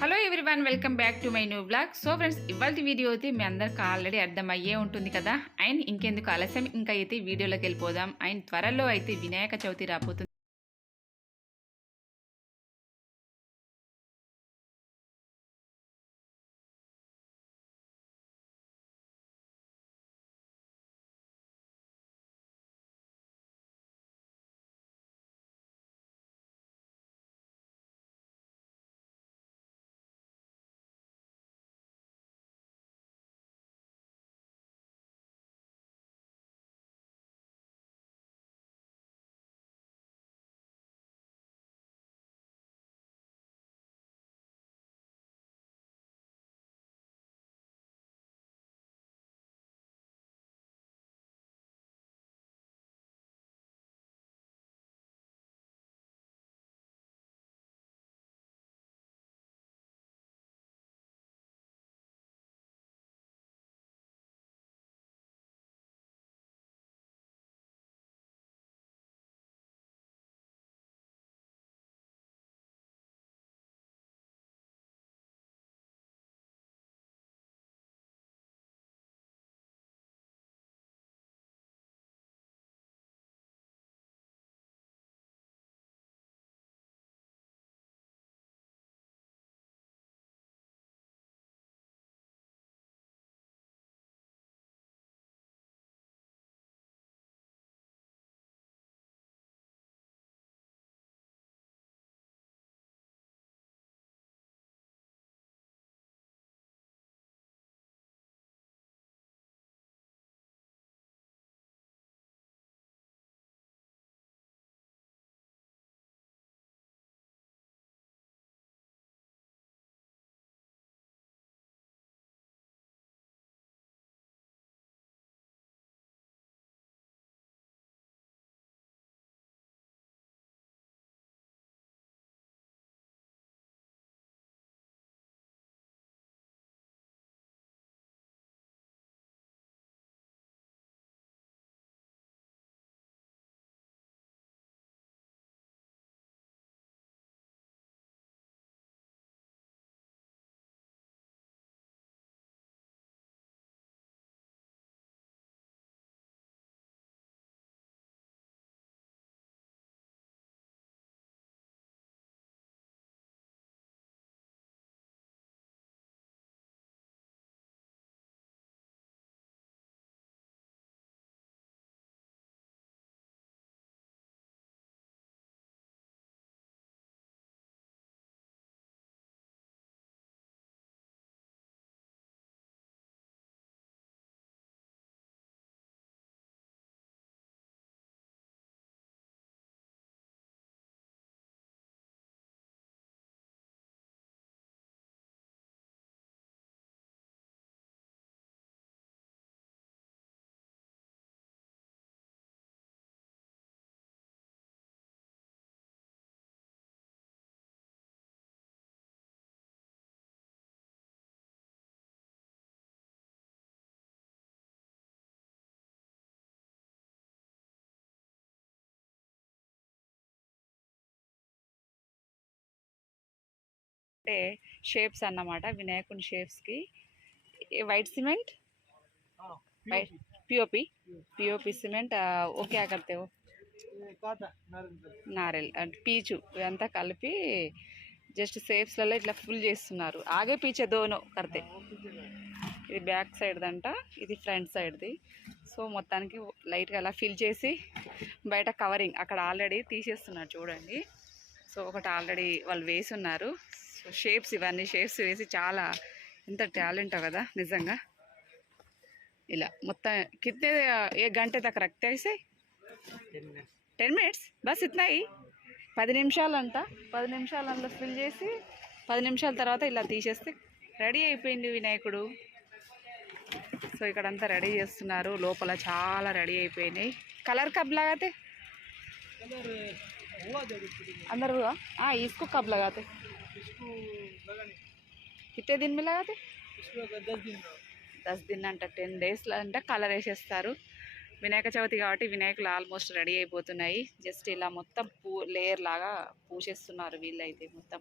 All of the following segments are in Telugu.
Hello everyone, welcome back to my new blog. So friends, ఇవాళ వీడియో అయితే మీ అందరికి ఆల్రెడీ అర్థమయ్యే ఉంటుంది కదా. అండ్ ఇంకెందుకు ఆలస్యం, ఇంకా అయితే వీడియోలోకి వెళ్ళిపోదాం. అండ్ త్వరలో అయితే వినాయక చవితి రాబోతుంది. అంటే షేప్స్ అన్నమాట, వినాయకుని షేప్స్కి white cement, POP POP cement वो क्या करते हो నారెల్ అంటే పీచు ఇదంతా కలిపి జస్ట్ షేప్స్లలో ఇట్లా ఫుల్ చేస్తున్నారు. ఆగే పీచే దోనో కడితే ఇది బ్యాక్ సైడ్ దంట, ఇది ఫ్రంట్ సైడ్ది. సో మొత్తానికి లైట్గా అలా ఫిల్ చేసి బయట కవరింగ్ అక్కడ ఆల్రెడీ తీసేస్తున్నారు చూడండి. సో ఒకటి ఆల్రెడీ వాళ్ళు వేసి ఉన్నారు. సో షేప్స్, ఇవన్నీ షేప్స్ వేసి చాలా ఎంత టాలెంటో కదా నిజంగా. ఇలా మొత్తం కిత్తే ఏ గంటే తక్ రక్తే అయితే 10 మినిట్స్ బస్ ఇత్నాయి. 10 నిమిషాలు అంట. 10 నిమిషాలు అందులో ఫిల్ చేసి 10 నిమిషాల తర్వాత ఇలా తీసేస్తే రెడీ అయిపోయింది వినాయకుడు. సో ఇక్కడంతా రెడీ చేస్తున్నారు. లోపల చాలా రెడీ అయిపోయినాయి. కలర్ కబ్ लगाते अंदर हुआ? हाँ, इसको कब लगाते? कितने दिन में लगाते? 10 दिन అంట, 10 days అంటే కలర్ వేసేస్తారు. వినాయక చవితి కాబట్టి వినాయకులు ఆల్మోస్ట్ రెడీ అయిపోతున్నాయి. జస్ట్ ఇలా మొత్తం లేయర్ లాగా పూసేస్తున్నారు వీళ్ళైతే మొత్తం.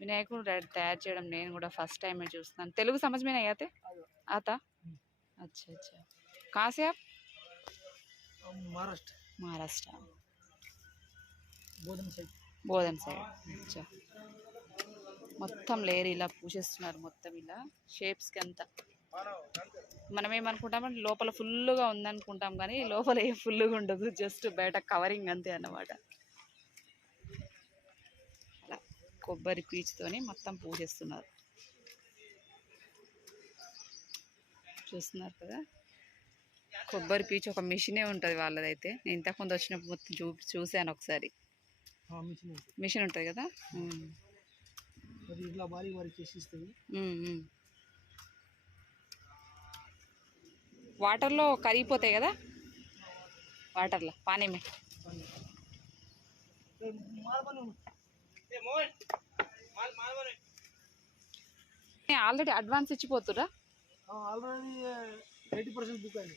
వినాయకుడు తయారు చేయడం నేను కూడా ఫస్ట్ టైం చూస్తున్నాను. తెలుగు समझ में नहीं आते आता? अच्छा अच्छा. कहाँ से आप? महाराष्ट्र. महाराष्ट्र. బోధన సైడ్. బోధన్ సైడ్. అచ్చా. మొత్తం లేయర్ ఇలా పూసేస్తున్నారు, మొత్తం ఇలా షేప్స్కి అంతా. మనం ఏమనుకుంటామంటే లోపల ఫుల్గా ఉందనుకుంటాం, కానీ లోపల ఏం ఫుల్గా ఉండదు, జస్ట్ బయట కవరింగ్ అంతే అన్నమాట. అలా కొబ్బరి పీచుతోని మొత్తం పూసేస్తున్నారు. చూస్తున్నారు కదా, కొబ్బరి పీచు ఒక మిషనే ఉంటుంది వాళ్ళదైతే. నేను ఇంతకుముందు వచ్చినప్పుడు మొత్తం చూశాను ఒకసారి. మిషన్ ఉంటుంది కదా, ఇట్లా భారీ భారీ చేసిస్తుంది. వాటర్లో కరిగిపోతాయి కదా, వాటర్లో పానీమే. ఆల్రెడీ అడ్వాన్స్ ఇచ్చిపోతురా? ఆల్రెడీ 80% బుక్ అయింది.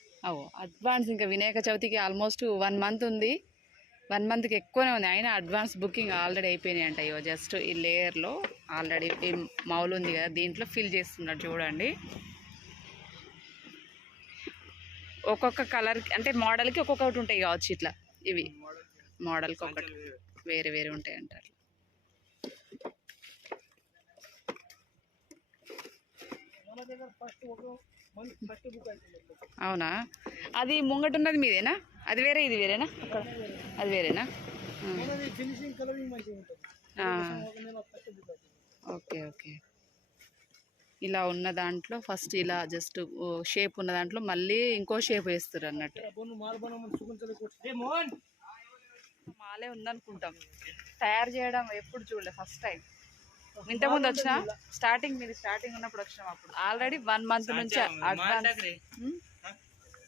అడ్వాన్స్ ఇంకా వినాయక చవితికి ఆల్మోస్ట్ 1 మంత్ ఉంది. 1 మంత్కి ఎక్కువనే ఉంది, అయినా అడ్వాన్స్ బుకింగ్ ఆల్రెడీ అయిపోయినాయి అంట. ఇవో జస్ట్ ఈ లేయర్లో ఆల్రెడీ ఈ మౌలు ఉంది కదా, దీంట్లో ఫిల్ చేస్తున్నారు చూడండి. ఒక్కొక్క కలర్కి అంటే మోడల్కి ఒక్కొక్కటి ఉంటాయి కావచ్చు, ఇట్లా ఇవి మోడల్కి ఒకటి వేరే వేరే ఉంటాయి అంటారు. అవునా? అది ముంగట ఉన్నది మీదేనా? అది వేరే ఇది వేరేనా? అది వేరేనా? Okay okay. ఇలా ఉన్న దాంట్లో ఫస్ట్ ఇలా జస్ట్ షేప్ ఉన్న దాంట్లో మళ్ళీ ఇంకో షేప్ వేస్తారు అన్నట్టు. మాలే ఉందనుకుంటాం, తయారు చేయడం ఎప్పుడు చూడలే, ఫస్ట్ టైం. ఇంతకుముందు వచ్చిన స్టార్టింగ్, మీరు స్టార్టింగ్ ఉన్నప్పుడు వచ్చినాం. అప్పుడు ఆల్రెడీ 1 మంత్ నుంచి అడ్వాన్స్,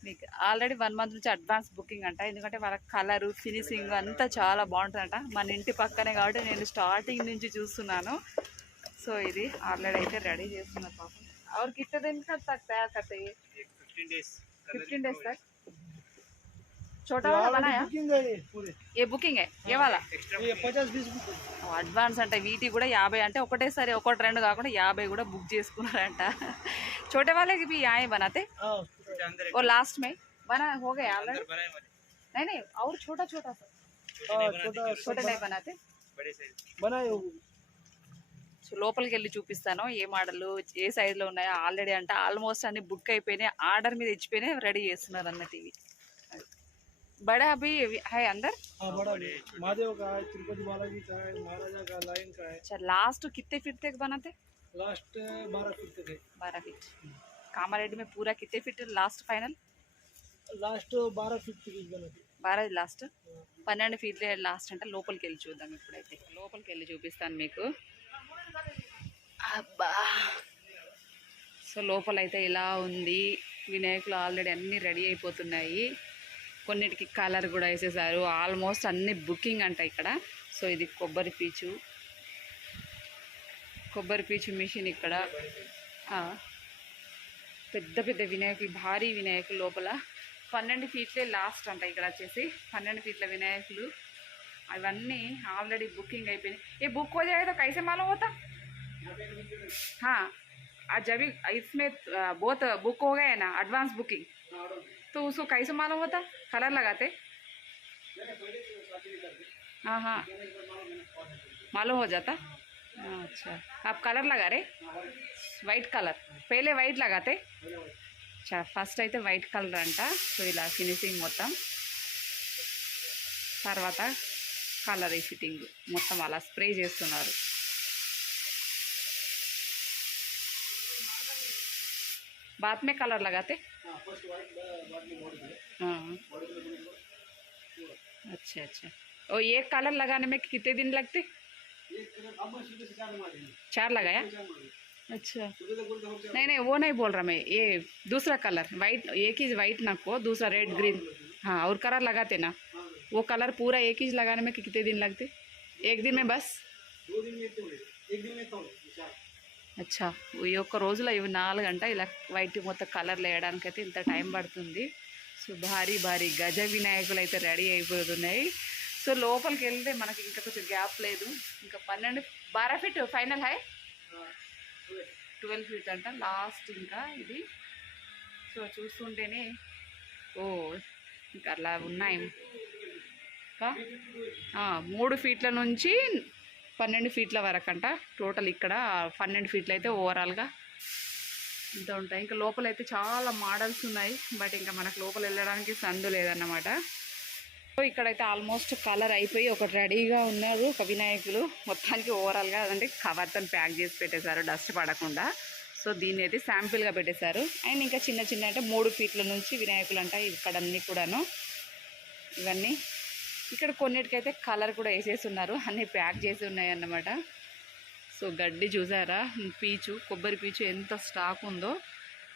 మీకు ఆల్రెడీ 1 మంత్ నుంచి అడ్వాన్స్ బుకింగ్ అంట. ఎందుకంటే వాళ్ళ కలరు ఫినిషింగ్ అంతా చాలా బాగుంటుందంట. మన ఇంటి పక్కనే కాబట్టి నేను స్టార్టింగ్ నుంచి చూస్తున్నాను. సో ఇది ఆల్రెడీ అయితే రెడీ చేస్తున్నారు పాపం. और कितने दिन तक तैयार करते हैं? 15 डेज तक. छोटा वाला बनाया? ये बुकिंग है, ये वाला 50-20 బుక్. అడ్వాన్స్ అంటే వీటి కూడా 50 అంటే ఒకటేసారి 1-2 కాకుండా 50 కూడా బుక్ చేసుకున్నారంట. छोटे वाले की भी यहाँ बनाते और लास्ट में बना हो गया ऑलरेडी? नहीं नहीं, और छोटा छोटा सा छोटे नहीं बनाते, बनाए. సో లోపలికి వెళ్ళి చూపిస్తాను ఏ మోడల్ ఏ సైజులో ఉన్నాయో. ఆల్రెడీ అంటే ఆల్మోస్ట్ అన్ని బుక్ అయిపోయినాయి, ఆర్డర్ మీద ఇచ్చిపోయినాయి, రెడీ చేస్తున్నారు అన్నట్టు. ఇవి बड़ा अभी है अंदर? बड़ा महादेव का है, तिरुपति बालाजी का है, महाराजा का लाइन का है. अच्छा, लास्ट कितने फीट तक बनाते? लास्ट 12 फीट तक है. 12 फीट. कामारेड्डी में पूरा कितने feet last final? Last 12 feet तक बनाते. 12 లాస్ట్, 12 ఫీట్లే లాస్ట్. అంటే లోపలికి వెళ్ళి చూద్దాం ఇప్పుడైతే. లోపలికి వెళ్ళి చూపిస్తాను మీకు. అబ్బా, సో లోపలైతే ఇలా ఉంది. వినాయకులు ఆల్రెడీ అన్నీ రెడీ అయిపోతున్నాయి. కొన్నిటికి కలర్ కూడా వేసేసారు. ఆల్మోస్ట్ అన్ని బుకింగ్ అంట ఇక్కడ. సో ఇది కొబ్బరి పీచు మిషన్ ఇక్కడ. పెద్ద పెద్ద వినాయకులు, భారీ వినాయకులు లోపల 12 ఫీట్లే లాస్ట్ అంట. ఇక్కడ వచ్చేసి 12 ఫీట్ల వినాయకులు అవన్నీ ఆల్రెడీ బుకింగ్ అయిపోయినాయి. ఏ बुक हो जाएगा तो कैसे मालूम होता? हाँ, जब इसमें बहुत बुक हो गए ना एडवांस बुकिंग, तो उसको कैसे मालूम होता? कलर लगाते? हाँ हाँ, मालूम हो जाता. अच्छा, आप कलर लगा रहे? वाइट कलर पहले वाइट लगाते? अच्छा, ఫస్ట్ అయితే వైట్ కలర్ అంట. సో ఇలా ఫినిషింగ్ మొత్తం, తర్వాత కలర్ ఫిట్టింగ్ మొత్తం అలా స్ప్రే చేస్తున్నారు. बाद में कलर लगाते? हाँ. अच्छा अच्छा. और ये कलर लगाने में कितने दिन लगते? 4 लगाया? अच्छा, नहीं नहीं, वो नहीं बोल रहा मैं. ये दूसरा कलर वाइट, एक ही वाइट ना को दूसरा रेड ग्रीन. हाँ, और कलर लगाते ना, वो कलर पूरा एक ही लगाने में कितने दिन लगते? 1 दिन में बस? 2 दिन में तो 1 दिन में तो. అచ్చా, ఈ ఒక్క రోజులో ఇవి 4 గంటలు ఇలా వైట్ మొత్తం కలర్లు వేయడానికి అయితే ఇంత టైం పడుతుంది. సో భారీ భారీ గజ వినాయకులు అయితే రెడీ అయిపోతున్నాయి. సో లోపలికి వెళ్తే మనకి ఇంకా కొంచెం గ్యాప్ లేదు. ఇంకా 12 ఫీట్ ఫైనల్ హై, 12 ఫీట్ అంట లాస్ట్ ఇంకా ఇది. సో చూస్తుంటేనే ఇంకా అలా ఉన్నాయి. ఇంకా 3 ఫీట్ల నుంచి 12 ఫీట్ల వరకు అంట టోటల్. ఇక్కడ 12 ఫీట్లు అయితే ఓవరాల్గా ఇంత ఉంటాయి. ఇంకా లోపల అయితే చాలా మోడల్స్ ఉన్నాయి, బట్ ఇంకా మనకు లోపల వెళ్ళడానికి సందు లేదన్నమాట. సో ఇక్కడైతే ఆల్మోస్ట్ కలర్ అయిపోయి ఒకటి రెడీగా ఉన్నారు, ఒక వినాయకులు. మొత్తానికి ఓవరాల్గా అదంటే కవర్తో ప్యాక్ చేసి పెట్టేశారు డస్ట్ పడకుండా. సో దీన్ని అయితే శాంపిల్గా పెట్టేశారు. అండ్ ఇంకా చిన్న చిన్న అంటే 3 ఫీట్ల నుంచి వినాయకులు అంట ఇక్కడ అన్నీ కూడాను. ఇవన్నీ ఇక్కడ కొన్నిటికైతే కలర్ కూడా వేసేసి ఉన్నారు, అన్నీ ప్యాక్ చేసి ఉన్నాయి అన్నమాట. సో గడ్డి చూసారా, పీచు, కొబ్బరి పీచు ఎంత స్టాక్ ఉందో.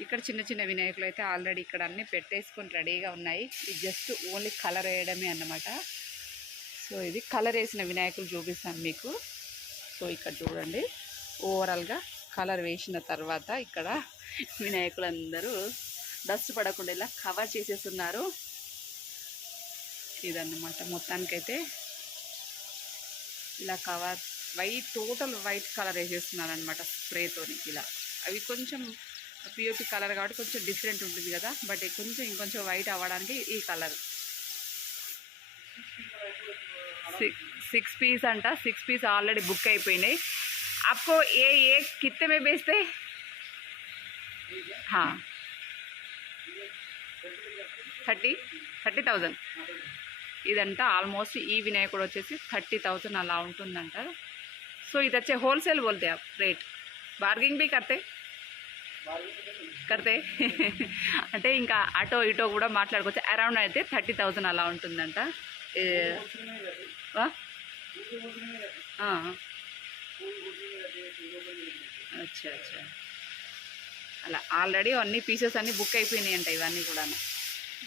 ఇక్కడ చిన్న చిన్న వినాయకులు అయితే ఆల్రెడీ ఇక్కడ అన్నీ పెట్టేసుకొని రెడీగా ఉన్నాయి. ఇది జస్ట్ ఓన్లీ కలర్ వేయడమే అన్నమాట. సో ఇది కలర్ వేసిన వినాయకులు చూపిస్తాను మీకు. సో ఇక్కడ చూడండి, ఓవరాల్గా కలర్ వేసిన తర్వాత ఇక్కడ వినాయకులందరూ డస్ట్ పడకుండా ఇలా కవర్ చేసేస్తున్నారు. ఇదన్నమాట మొత్తానికైతే ఇలా కవర్ టోటల్ వైట్ కలర్ వేసేస్తున్నారు అనమాట స్ప్రేతోని ఇలా. అవి కొంచెం పిఓపి కలర్ కాబట్టి కొంచెం డిఫరెంట్ ఉంటుంది కదా, బట్ కొంచెం ఇంకొంచెం వైట్ అవ్వడానికి ఈ కలర్. 6 పీస్ అంట, 6 పీస్ ఆల్రెడీ బుక్ అయిపోయినాయి. आपको ये कितने में बेचते? हाँ 30,000 ఇదంట. ఆల్మోస్ట్ ఈ వినాయకుడు వచ్చేసి 30,000 అలా ఉంటుందంట. సో ఇది వచ్చే హోల్సేల్ బోల్తే आप रेट, बार्गिंग भी करते అంటే ఇంకా అటో ఇటో కూడా మాట్లాడుకోవచ్చు. అరౌండ్ అయితే 30,000 అలా ఉంటుందంట. అచ్చా అలా ఆల్రెడీ అన్ని పీసెస్ అన్నీ బుక్ అయిపోయినాయి అంట ఇవన్నీ కూడా.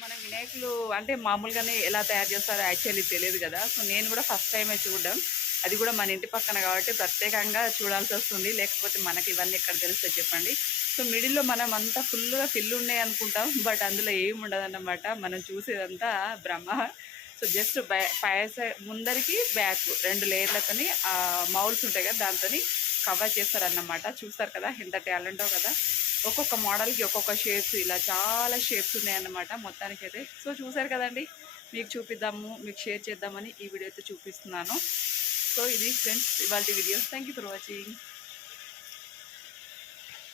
మన వినాయకులు అంటే మామూలుగానే ఎలా తయారు చేస్తారో యాక్చువల్లీ తెలియదు కదా. సో నేను కూడా ఫస్ట్ టైమే చూడడం, అది కూడా మన ఇంటి పక్కన కాబట్టి ప్రత్యేకంగా చూడాల్సి వస్తుంది, లేకపోతే మనకి ఇవన్నీ ఎక్కడ తెలుస్తాయి చెప్పండి. సో మిడిల్లో మనం అంతా ఫుల్గా ఫిల్ ఉన్నాయి అనుకుంటాం, బట్ అందులో ఏమి ఉండదన్నమాట. మనం చూసేదంతా బ్రహ్మ. సో జస్ట్ పై సైడ్ ముందరికి బ్యాక్ 2 లేయర్లతోని మౌల్స్ ఉంటాయి కదా, దాంతో కవర్ చేస్తారన్నమాట. చూస్తారు కదా ఎంత టాలెంటో కదా. ఒక్కొక్క మోడల్కి ఒక్కొక్క షేప్స్, ఇలా చాలా షేప్స్ ఉన్నాయన్నమాట మొత్తానికి అయితే. సో చూసారు కదండి, మీకు చూపిద్దాము, మీకు షేర్ చేద్దామని ఈ వీడియో అయితే చూపిస్తున్నాను. సో ఇది ఫ్రెండ్స్ ఇవాళ video. Thank you for watching.